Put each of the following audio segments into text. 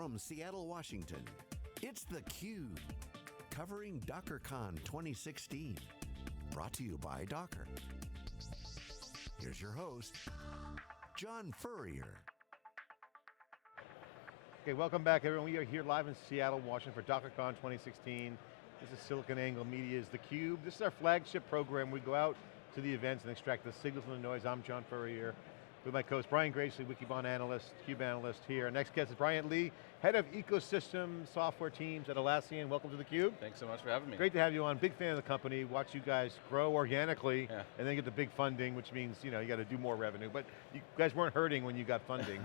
from Seattle, Washington, it's theCUBE, covering DockerCon 2016. Brought to you by Docker. Here's your host, John Furrier. Okay, welcome back everyone. We are here live in Seattle, Washington for DockerCon 2016. This is SiliconANGLE Media's theCUBE. This is our flagship program. We go out to the events and extract the signal from the noise. I'm John Furrier with my co-host Brian Gracely, Wikibon analyst, CUBE analyst here. Our next guest is Bryant Lee, head of ecosystem software teams at Atlassian. Welcome to theCUBE. Thanks so much for having me. Great to have you on. Big fan of the company. Watch you guys grow organically and then get the big funding, which means you got to do more revenue. But you guys weren't hurting when you got funding.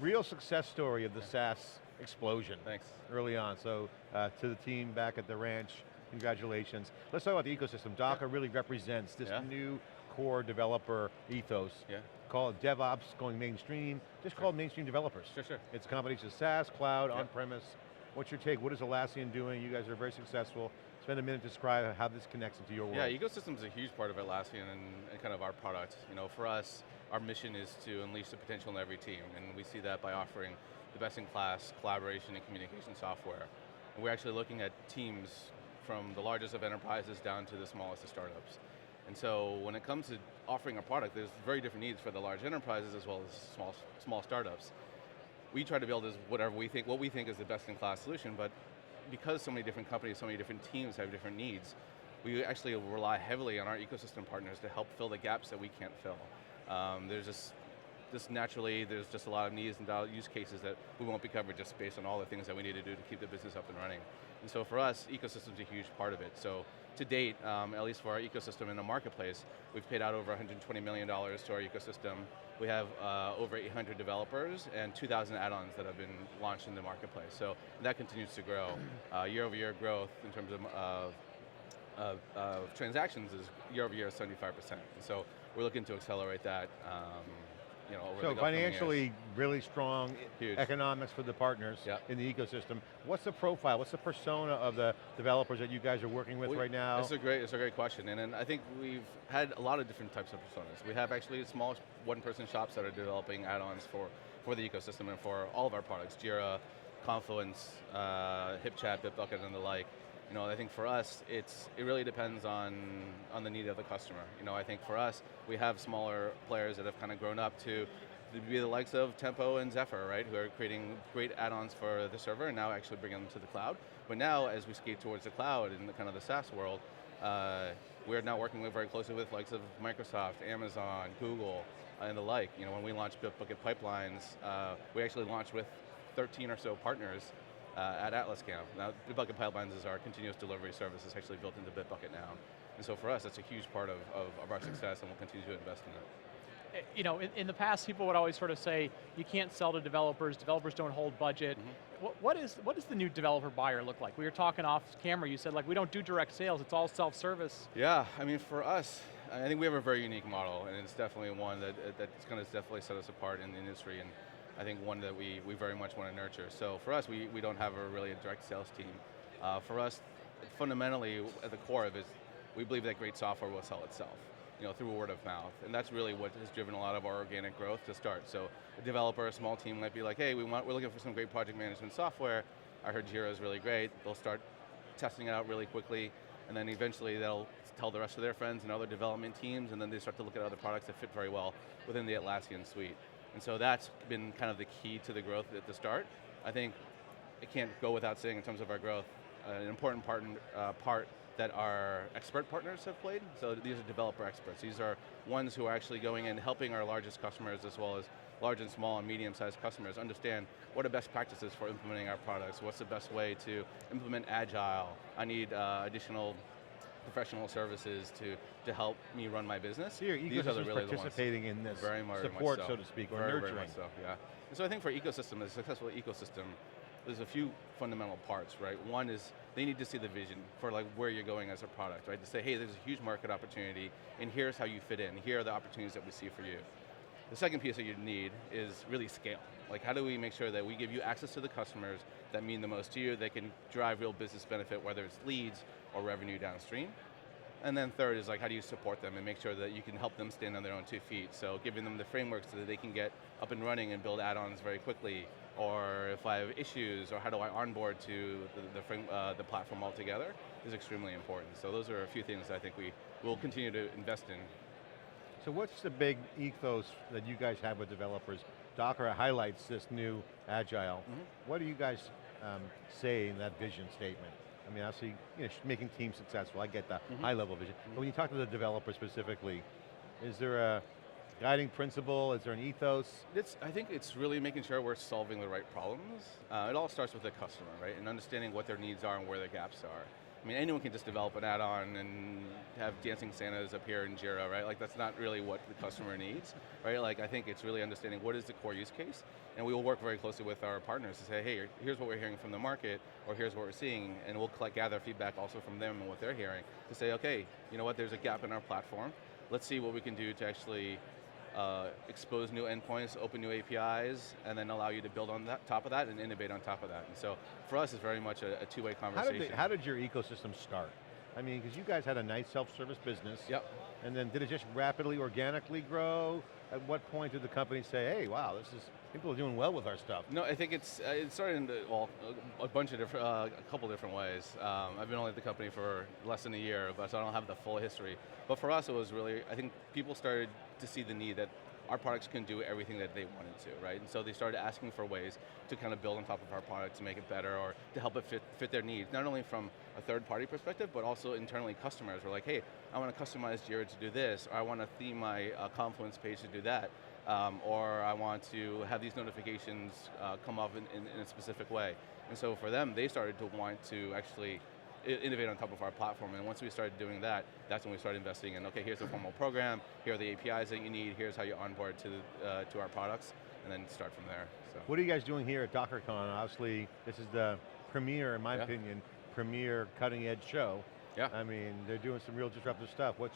Real success story of the SaaS explosion. Thanks. Early on. So to the team back at the ranch, congratulations. Let's talk about the ecosystem. Docker really represents this new core developer ethos. Call it DevOps, going mainstream. Just call it mainstream developers. Sure. It's a combination of SaaS, cloud, on-premise. What's your take? What is Atlassian doing? You guys are very successful. Spend a minute to describe how this connects into your world. Yeah, ecosystem is a huge part of Atlassian and kind of our product. For us, our mission is to unleash the potential in every team, and we see that by offering the best-in-class collaboration and communication software. And we're actually looking at teams from the largest of enterprises down to the smallest of startups. And so when it comes to offering a product, there's very different needs for the large enterprises as well as small startups. We try to build what we think is the best-in-class solution, but because so many different companies, so many different teams have different needs, we actually rely heavily on our ecosystem partners to help fill the gaps that we can't fill. There's naturally a lot of needs and use cases that we won't be covered just based on all the things that we need to do to keep the business up and running. And so for us, ecosystem's a huge part of it. So to date, at least for our ecosystem in the marketplace, we've paid out over $120 million to our ecosystem. We have over 800 developers and 2,000 add-ons that have been launched in the marketplace. So that continues to grow. Year-over-year growth in terms of transactions is year-over-year 75%. And so we're looking to accelerate that. So financially, really strong Huge. Economics for the partners in the ecosystem. What's the profile, what's the persona of the developers that you guys are working with right now? It's a great question, and I think we've had a lot of different types of personas. We have actually small one-person shops that are developing add-ons for the ecosystem and for all of our products, Jira, Confluence, HipChat, Bitbucket, and the like. I think for us, it really depends on the need of the customer. I think for us, we have smaller players that have kind of grown up to be the likes of Tempo and Zephyr, right? Who are creating great add-ons for the server and now actually bringing them to the cloud. But now, as we skate towards the cloud in the kind of the SaaS world, we're now working very closely with likes of Microsoft, Amazon, Google, and the like. When we launched Bitbucket Pipelines, we actually launched with 13 or so partners at Atlassian. Now, Bitbucket Pipelines is our continuous delivery service. It's actually built into Bitbucket now. And so for us, that's a huge part of our success, and we'll continue to invest in it. In the past, people would always sort of say, you can't sell to developers don't hold budget. What does the new developer buyer look like? We were talking off camera, you said we don't do direct sales, it's all self-service. Yeah, for us, I think we have a very unique model, and it's definitely one that's going to definitely set us apart in the industry, and I think one that we very much want to nurture. So for us, we don't have a direct sales team. For us, fundamentally, at the core of it, we believe that great software will sell itself, through word of mouth. And that's really what has driven a lot of our organic growth to start. So a developer, a small team might be like, hey, we're looking for some great project management software. I heard Jira is really great. They'll start testing it out really quickly, and then eventually they'll tell the rest of their friends and other development teams, and then they start to look at other products that fit very well within the Atlassian suite. And so that's been kind of the key to the growth at the start. I think it can't go without saying in terms of our growth, an important part that our expert partners have played. So these are developer experts. These are ones who are actually going in helping our largest customers as well as large and small and medium-sized customers understand what are best practices for implementing our products, what's the best way to implement Agile. I need additional professional services to help me run my business. So your ecosystem is participating in this support, so to speak, or nurturing. Very much so, yeah. And so I think for ecosystem, a successful ecosystem, there's a few fundamental parts, right? One is they need to see the vision for where you're going as a product, right? To say, hey, there's a huge market opportunity, and here's how you fit in. Here are the opportunities that we see for you. The second piece that you need is really scale. How do we make sure that we give you access to the customers that mean the most to you, that can drive real business benefit, whether it's leads or revenue downstream? And then third is how do you support them and make sure that you can help them stand on their own 2 feet? So giving them the frameworks so that they can get up and running and build add-ons very quickly, or if I have issues, or how do I onboard to the platform altogether, is extremely important. So those are a few things I think we will continue to invest in. So what's the big ethos that you guys have with developers? Docker highlights this new agile. What do you guys say in that vision statement? I mean, obviously, making teams successful, I get the high level vision. But when you talk to the developer specifically, is there a guiding principle? Is there an ethos? I think it's really making sure we're solving the right problems. It all starts with the customer, right? And understanding what their needs are and where their gaps are. I mean, anyone can just develop an add-on and have dancing Santas appear in Jira, right? Like, that's not really what the customer needs, right? Like, I think it's really understanding what is the core use case, and we will work very closely with our partners to say, hey, here's what we're hearing from the market, or here's what we're seeing, and we'll gather feedback also from them and what they're hearing to say, okay, you know what, there's a gap in our platform. Let's see what we can do to actually expose new endpoints, open new APIs, and then allow you to build on top of that and innovate on top of that. And so for us, it's very much a two-way conversation. How did your ecosystem start? I mean, because you guys had a nice self-service business. Yep. And then did it just rapidly, organically grow? At what point did the company say, hey, wow, people are doing well with our stuff? No, I think it started in a bunch of different, a couple different ways. I've been only at the company for less than a year, so I don't have the full history. But for us, it was really, I think people started to see the need that our products can do everything that they wanted to, right? And so they started asking for ways to kind of build on top of our product to make it better, or to help it fit their needs, not only from a third-party perspective, but also internally customers were like, hey, I want to customize Jira to do this, or I want to theme my Confluence page to do that, or I want to have these notifications come up in a specific way. And so for them, they started to want to actually innovate on top of our platform, and once we started doing that, that's when we started investing in, okay, here's a formal program, here are the APIs that you need, here's how you onboard to our products, and then start from there. So. What are you guys doing here at DockerCon? Obviously, this is the premier, in my opinion, premier cutting edge show. Yeah. I mean, they're doing some real disruptive stuff. What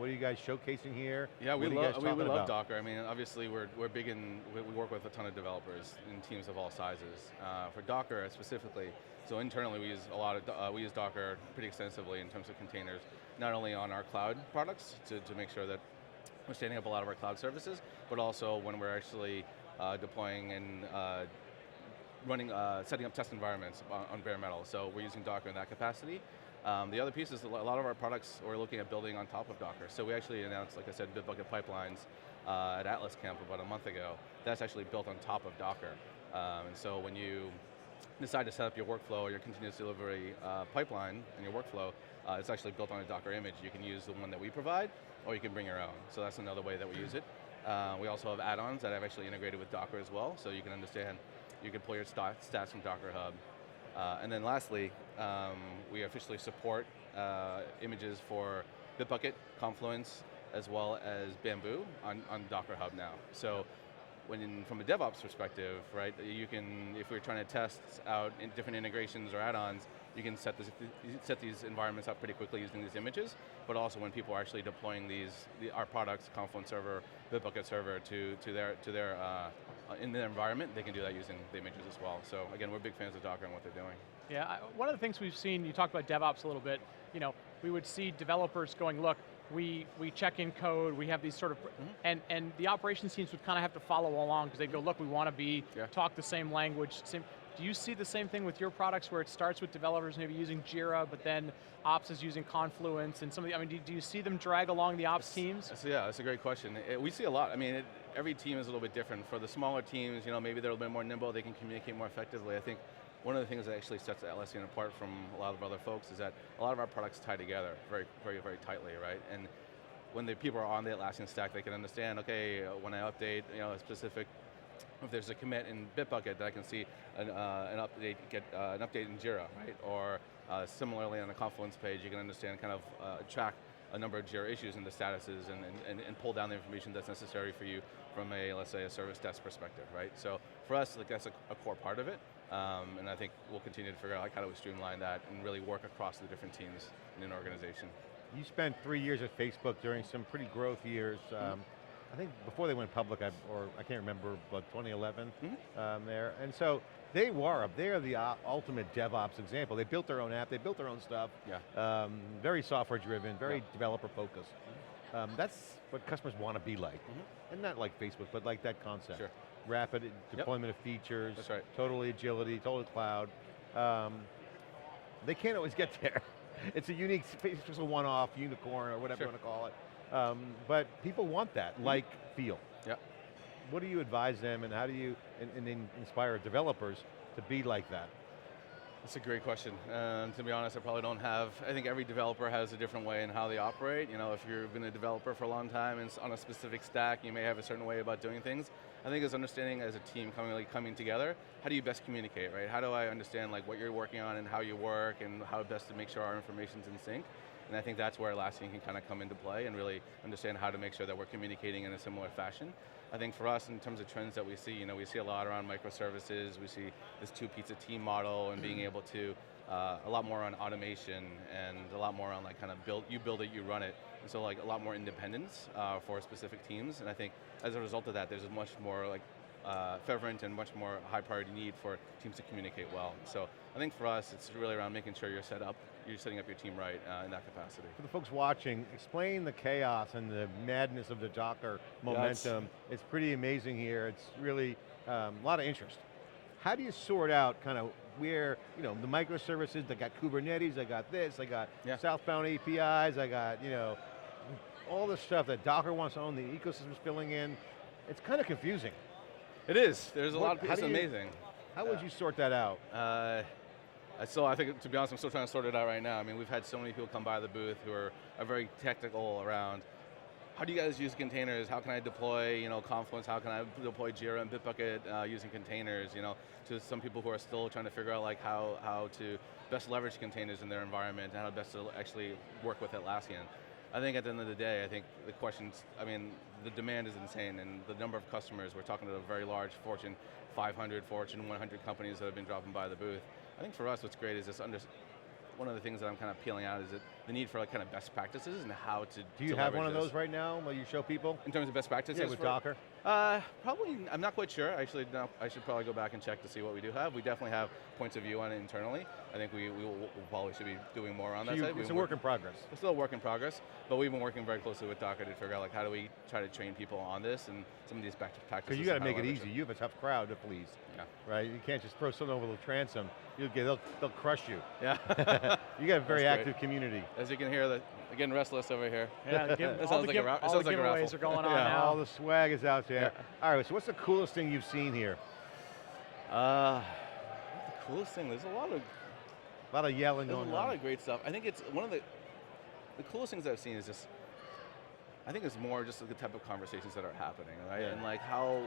are you guys showcasing here? Yeah, we love Docker. I mean, obviously we're big in, we work with a ton of developers in teams of all sizes. For Docker specifically, so internally we use we use Docker pretty extensively in terms of containers, not only on our cloud products to make sure that we're standing up a lot of our cloud services, but also when we're actually deploying and setting up test environments on bare metal. So we're using Docker in that capacity. The other piece is a lot of our products we're looking at building on top of Docker. So we actually announced, like I said, Bitbucket pipelines at Atlas Camp about a month ago. That's actually built on top of Docker. And so when you decide to set up your workflow or your continuous delivery pipeline and your workflow, it's actually built on a Docker image. You can use the one that we provide, or you can bring your own. So that's another way that we use it. We also have add-ons that I've actually integrated with Docker as well, so you can understand, you can pull your stats from Docker Hub. And then lastly, we officially support images for Bitbucket, Confluence, as well as Bamboo on Docker Hub now. So from a DevOps perspective, right, you can, if we're trying to test out in different integrations or add-ons, you can set these environments up pretty quickly using these images, but also when people are actually deploying our products, Confluence Server, Bitbucket Server, in their environment, they can do that using the images as well. So again, we're big fans of Docker and what they're doing. Yeah, one of the things we've seen, you talked about DevOps a little bit, we would see developers going, look, we check in code, we have these sort of, and the operations teams would kind of have to follow along because they'd go, look, we want to talk the same language. Do you see the same thing with your products where it starts with developers maybe using Jira, but then ops is using Confluence and some of the, I mean, do you see them drag along the ops teams? Yeah, that's a great question. We see a lot. I mean, every team is a little bit different. For the smaller teams, maybe they're a little bit more nimble, they can communicate more effectively. I think one of the things that actually sets Atlassian apart from a lot of other folks is that a lot of our products tie together very, very, very tightly, right? And when the people are on the Atlassian stack, they can understand, okay, when I update a specific, if there's a commit in Bitbucket, that I can see an update, get an update in Jira, right? Or similarly on the Confluence page, you can understand, kind of track a number of Jira issues and the statuses and pull down the information that's necessary for you from let's say, a service desk perspective, right? So for us, that's a core part of it. And I think we'll continue to figure out how do we streamline that and really work across the different teams in an organization. You spent 3 years at Facebook during some pretty growth years. I think before they went public, I can't remember, but 2011 there. And so they are the ultimate DevOps example. They built their own app, they built their own stuff. Yeah. Very software driven, very developer focused. That's what customers want to be like. And not like Facebook, but like that concept. Sure. rapid deployment of features. That's right. Totally agility, total cloud. They can't always get there. It's a unique, it's just a one-off unicorn or whatever you want to call it. But people want that, like feel. Yep. What do you advise them and how do you inspire developers to be like that? That's a great question. To be honest, I probably don't have, I think every developer has a different way in how they operate. You know, if you've been a developer for a long time and it's on a specific stack, you may have a certain way about doing things. I think it's understanding as a team coming together, how do you best communicate, right? How do I understand like what you're working on and how you work and how best to make sure our information's in sync? And I think that's where Atlassian can kind of come into play and really understand how to make sure that we're communicating in a similar fashion. I think for us, in terms of trends that we see, you know, we see a lot around microservices, we see this two-pizza team model and being able to, a lot more on automation and a lot more on like kind of you build it, you run it. And so like a lot more independence for specific teams. And I think as a result of that, there's a much more like fervent and much more high priority need for teams to communicate well. So I think for us, it's really around making sure you're setting up your team right in that capacity. For the folks watching, explain the chaos and the madness of the Docker momentum. It's pretty amazing here. It's really a lot of interest. How do you sort out kind of where, you know, the microservices, they got Kubernetes, I got this, I got southbound APIs, I got, you know, all the stuff that Docker wants to own, the ecosystem's filling in. It's kind of confusing. It is. There's a lot of people. It's amazing. How would you sort that out? I think, to be honest, I'm still trying to sort it out right now. I mean, we've had so many people come by the booth who are very technical around, how do you guys use containers? How can I deploy, you know, Confluence? How can I deploy Jira and Bitbucket using containers? You know, to some people who are still trying to figure out like how to best leverage containers in their environment and how best to actually work with Atlassian. I think at the end of the day, I think the questions, I mean, the demand is insane and the number of customers, we're talking to a very large Fortune 500, Fortune 100 companies that have been dropping by the booth. I think for us what's great is this one of the things that I'm kind of peeling out is that the need for like kind of best practices and how to Do you have one of those right now where you show people? In terms of best practices? Yeah, with Docker? Probably, I'm not quite sure. Actually, no, I should probably go back and check to see what we do have. We definitely have points of view on it internally. I think we probably should be doing more on that side. It's a work in progress. It's still a work in progress, but we've been working very closely with Docker to figure out like how do we try to train people on this and some of these best practices. Because you got to make it easy. You have a tough crowd to please. Yeah. Right? You can't just throw something over the transom. They'll crush you. Yeah. You got a very active community. As you can hear, they're getting restless over here. Yeah, all the giveaways are going on now. All the swag is out there. Yeah. All right, so what's the coolest thing you've seen here? The coolest thing, there's a lot of yelling going on. There's a lot of great stuff. I think it's one of the coolest things I've seen is just, I think it's more just the type of conversations that are happening, right? Yeah. And like how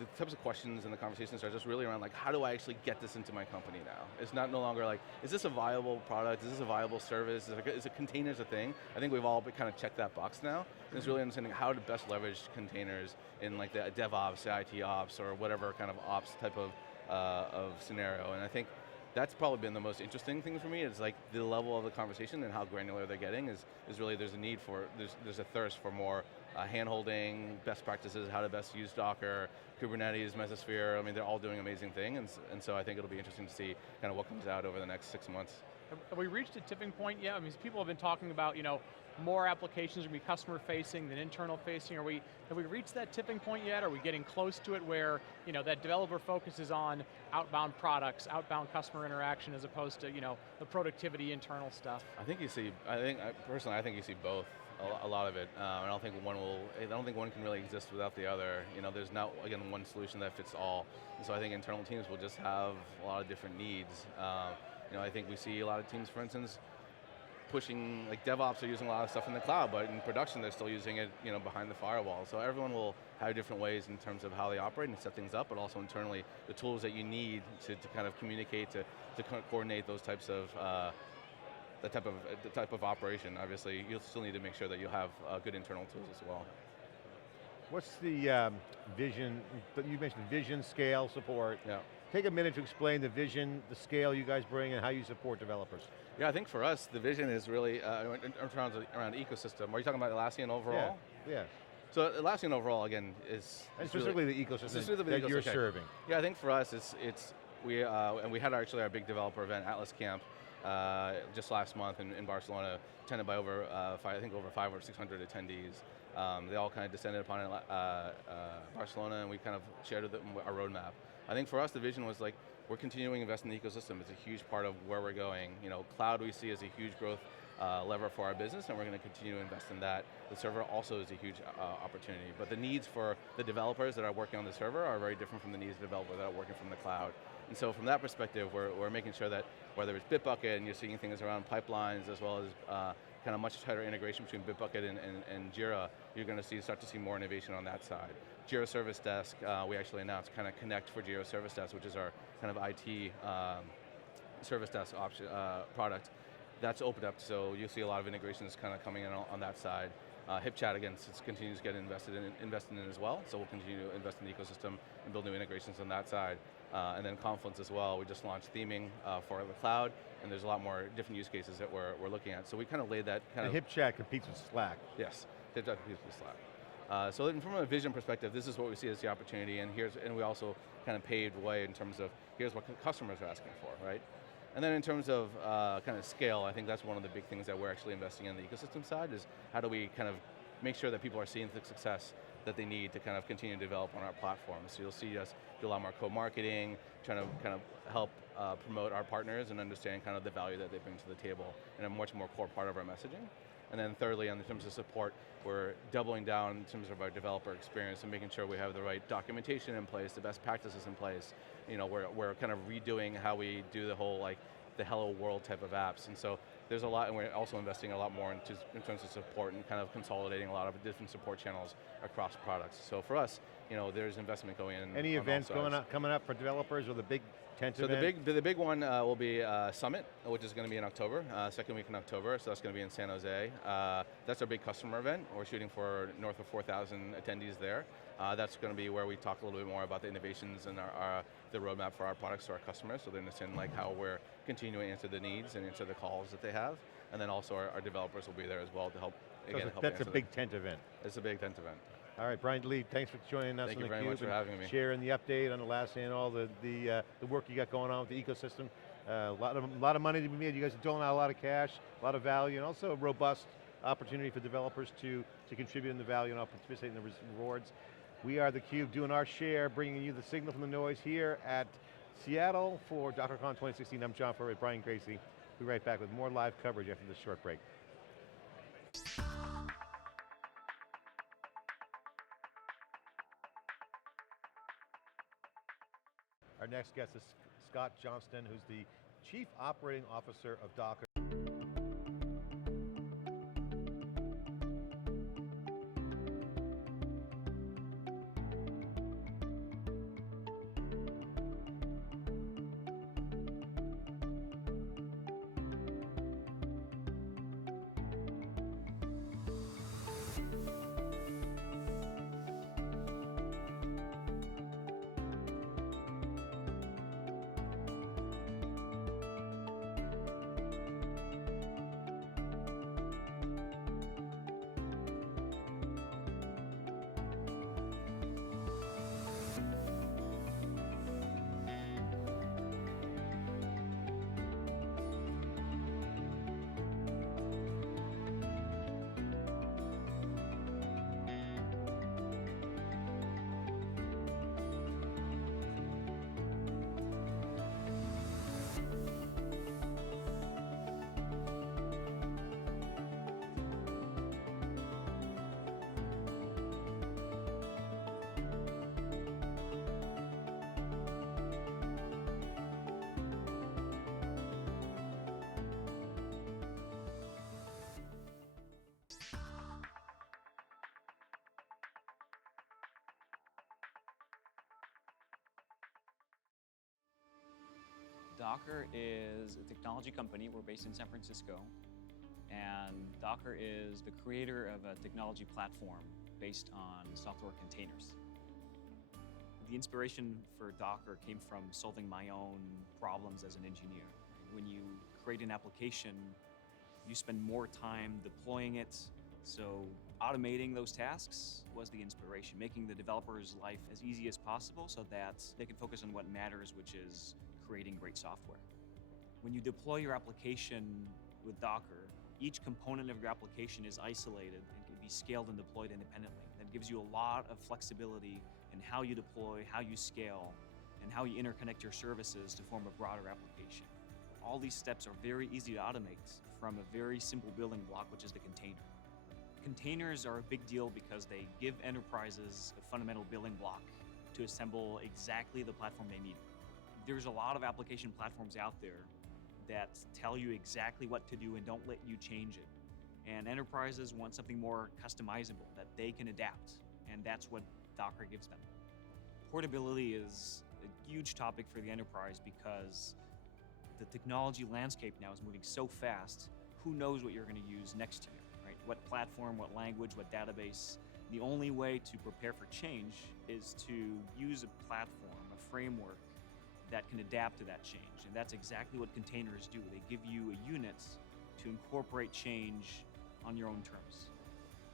the types of questions and the conversations are just really around like, how do I actually get this into my company now? It's not no longer like, is this a viable product? Is this a viable service? Is it containers a thing? I think we've all kind of checked that box now. And it's really understanding how to best leverage containers in like the DevOps, the IT ops, or whatever kind of ops type of scenario. And I think that's probably been the most interesting thing for me. Is like the level of the conversation and how granular they're getting is really, there's a need for, there's a thirst for more hand-holding, best practices, how to best use Docker, Kubernetes, Mesosphere. I mean, they're all doing amazing things, and so I think it'll be interesting to see kind of what comes out over the next 6 months. Have we reached a tipping point yet? I mean, people have been talking about, you know, more applications are going to be customer-facing than internal-facing. Have we reached that tipping point yet? Are we getting close to it where, you know, that developer focuses on outbound products, outbound customer interaction, as opposed to, you know, the productivity internal stuff? Personally, I think you see both. A lot of it. I don't think one can really exist without the other. You know, there's not, again, one solution that fits all. And so I think internal teams will just have a lot of different needs. You know, I think we see a lot of teams, for instance, pushing, like DevOps are using a lot of stuff in the cloud, but in production they're still using it, you know, behind the firewall. So everyone will have different ways in terms of how they operate and set things up, but also internally, the tools that you need to kind of communicate, to coordinate those types of the type of operation. Obviously, you'll still need to make sure that you'll have good internal tools as well. What's the vision? You mentioned vision, scale, support. Yeah. Take a minute to explain the vision, the scale you guys bring, and how you support developers. Yeah, I think for us, the vision is really around ecosystem. Are you talking about Atlassian overall? Yeah. So Atlassian overall, again, is specifically really, the ecosystem that you're serving. Yeah, I think for us, we had our big developer event, Atlas Camp, just last month in Barcelona, attended by over 500 or 600 attendees. They all kind of descended upon Barcelona, and we kind of shared our roadmap. I think for us, the vision was like, we're continuing to invest in the ecosystem. It's a huge part of where we're going. Cloud we see as a huge growth lever for our business, and we're going to continue to invest in that. The server also is a huge opportunity, but the needs for the developers that are working on the server are very different from the needs of the developers that are working from the cloud. And so from that perspective, we're making sure that whether it's Bitbucket, and you're seeing things around pipelines, as well as kind of much tighter integration between Bitbucket and Jira, you're going to start to see more innovation on that side. Jira Service Desk, we actually announced kind of Connect for Jira Service Desk, which is our kind of IT service desk option product. That's opened up, so you'll see a lot of integrations kind of coming in on that side. HipChat, again, continues to get invested in as well, so we'll continue to invest in the ecosystem and build new integrations on that side. And then Confluence as well, we just launched theming for the cloud, and there's a lot more different use cases that we're looking at. So we kind of laid that kind of... HipChat competes with Slack. Yes, HipChat competes with Slack. So from a vision perspective, this is what we see as the opportunity, and we also kind of paved the way in terms of, here's what customers are asking for, right? And then in terms of kind of scale, I think that's one of the big things that we're actually investing in the ecosystem side, is how do we kind of make sure that people are seeing the success that they need to kind of continue to develop on our platform. So you'll see us do a lot more co-marketing, trying to kind of help promote our partners and understand kind of the value that they bring to the table in a much more core part of our messaging. And then thirdly, in terms of support, we're doubling down in terms of our developer experience and making sure we have the right documentation in place, the best practices in place. We're kind of redoing how we do the whole the hello world type of apps. And so there's a lot, and we're also investing a lot more in terms of support and kind of consolidating a lot of different support channels across products. So for us, there's investment going in. Any events coming up for developers, or the big tent event? So the big one will be Summit, which is going to be in October, second week in October, so that's going to be in San Jose. That's our big customer event. We're shooting for north of 4,000 attendees there. That's going to be where we talk a little bit more about the innovations and the roadmap for our products to our customers, so they understand how we're continuing to answer the needs and answer the calls that they have. And then also our developers will be there as well to help, again, help That's a big tent event. It's a big tent event. All right, Bryant Lee, thanks for joining us on theCUBE. Thank you very much for having me. Sharing the update on Atlassian, all the work you got going on with the ecosystem. A lot of money to be made. You guys are doling out a lot of cash, a lot of value, and also a robust opportunity for developers to contribute in the value and participate in the rewards. We are theCUBE doing our share, bringing you the signal from the noise here at Seattle for DockerCon 2016. I'm John Furrier, Brian Gracie. We'll be right back with more live coverage after this short break. Our next guest is Scott Johnston, who's the Chief Operating Officer of Docker. Docker is a technology company. We're based in San Francisco. And Docker is the creator of a technology platform based on software containers. The inspiration for Docker came from solving my own problems as an engineer. When you create an application, you spend more time deploying it. So automating those tasks was the inspiration, making the developer's life as easy as possible so that they can focus on what matters, which is creating great software. When you deploy your application with Docker, each component of your application is isolated and can be scaled and deployed independently. That gives you a lot of flexibility in how you deploy, how you scale, and how you interconnect your services to form a broader application. All these steps are very easy to automate from a very simple building block, which is the container. Containers are a big deal because they give enterprises a fundamental building block to assemble exactly the platform they need. There's a lot of application platforms out there that tell you exactly what to do and don't let you change it. And enterprises want something more customizable that they can adapt, and that's what Docker gives them. Portability is a huge topic for the enterprise because the technology landscape now is moving so fast. Who knows what you're going to use next year, right? What platform, what language, what database? The only way to prepare for change is to use a platform, a framework that can adapt to that change. And that's exactly what containers do. They give you a unit to incorporate change on your own terms.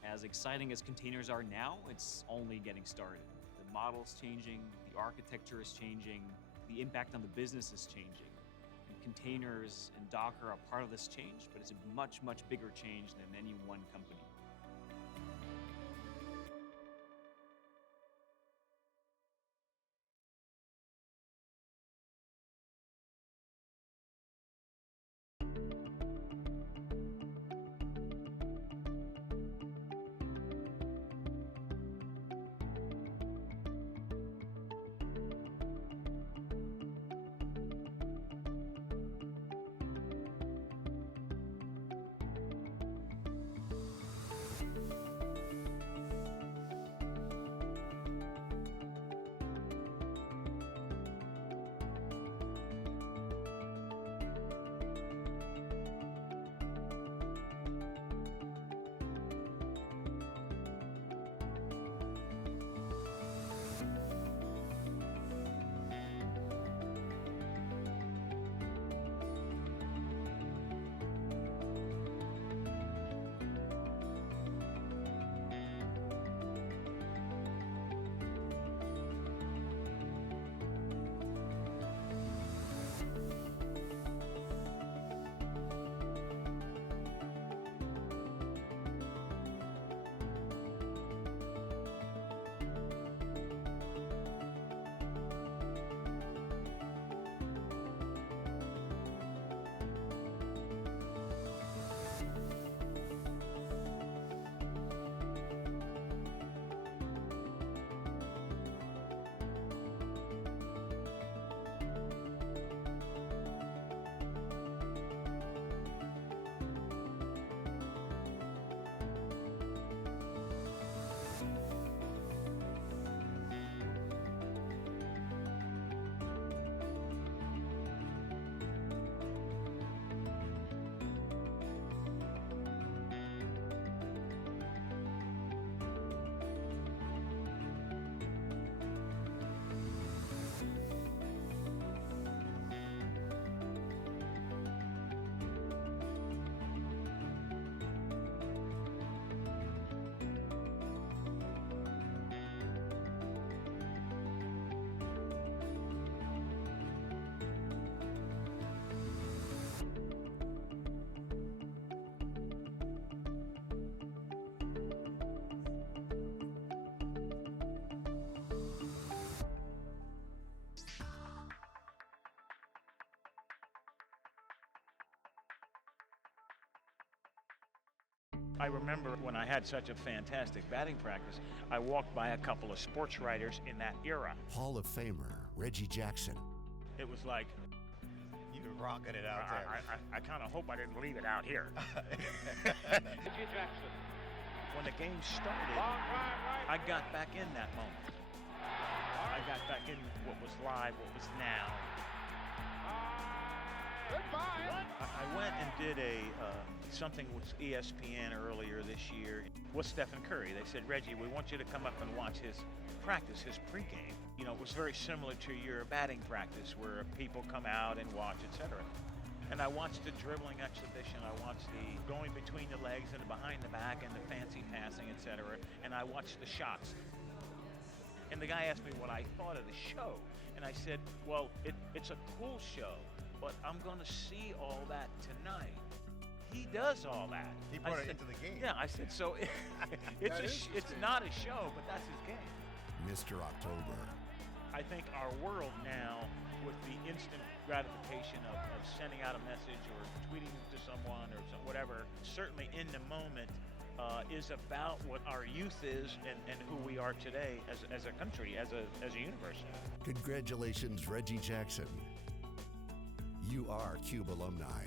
As exciting as containers are now, it's only getting started. The model's changing, the architecture is changing, the impact on the business is changing. And containers and Docker are part of this change, but it's a much, much bigger change than any one company. I remember when I had such a fantastic batting practice, I walked by a couple of sports writers in that era. Hall of Famer Reggie Jackson. It was like, You were rocking it out there. I kind of hope I didn't leave it out here. Reggie Jackson. When the game started, I got back in that moment. I got back in what was live, what was now. I went and did something with ESPN earlier this year with Stephen Curry. They said, Reggie, we want you to come up and watch his practice, his pregame. You know, it was very similar to your batting practice where people come out and watch, etc. And I watched the dribbling exhibition. I watched the going between the legs and the behind the back and the fancy passing, etc. And I watched the shots. And the guy asked me what I thought of the show. And I said, well, it's a cool show, but I'm going to see all that tonight. he does all that. He brought it into the game. Yeah, I said, so it's not a show, but that's his game. Mr. October. I think our world now, with the instant gratification of sending out a message or tweeting to someone or whatever, certainly in the moment, is about what our youth is and who we are today as a country, as a universe. Congratulations, Reggie Jackson. You are CUBE alumni.